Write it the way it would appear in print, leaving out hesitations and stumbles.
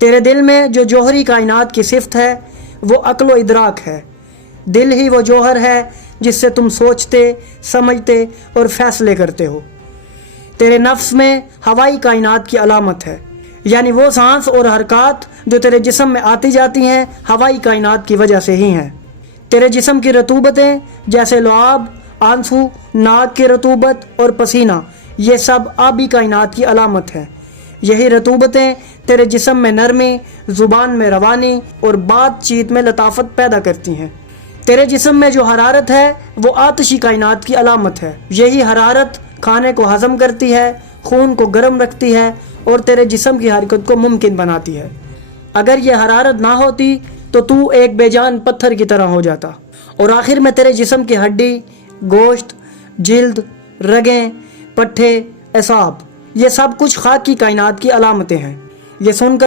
तेरे दिल में जो जौहरी कायनात की सिफत है वो अक्ल व इदराक है। दिल ही वो जौहर है जिससे तुम सोचते, समझते और फैसले करते हो। तेरे नफ्स में हवाई कायनात की अलामत है, यानी वो सांस और हरकत जो तेरे जिस्म में आती जाती हैं हवाई कायनात की वजह से ही हैं। तेरे जिस्म की रतूबतें जैसे लुआब, आंसू, नाक की रतूबत और पसीना, ये सब आबी कायनात की अलामत है। यही रतूबतें तेरे जिस्म में नरमी, ज़ुबान में रवानी और बातचीत में लताफत पैदा करती हैं। तेरे जिस्म में जो हरारत है वो आतिशी कायनात की अलामत है। यही हरारत खाने को हज़म करती है, खून को गर्म रखती है और तेरे जिस्म की हरकत को मुमकिन बनाती है। अगर ये हरारत ना होती तो तू एक बेजान पत्थर की तरह हो जाता और आखिर में तेरे जिस्म की हड्डी, गोश्त, जिल्द, रगें, पट्ठे, एसाब, ये सब कुछ खाक की कायनात की अलामतें हैं। ये सुनकर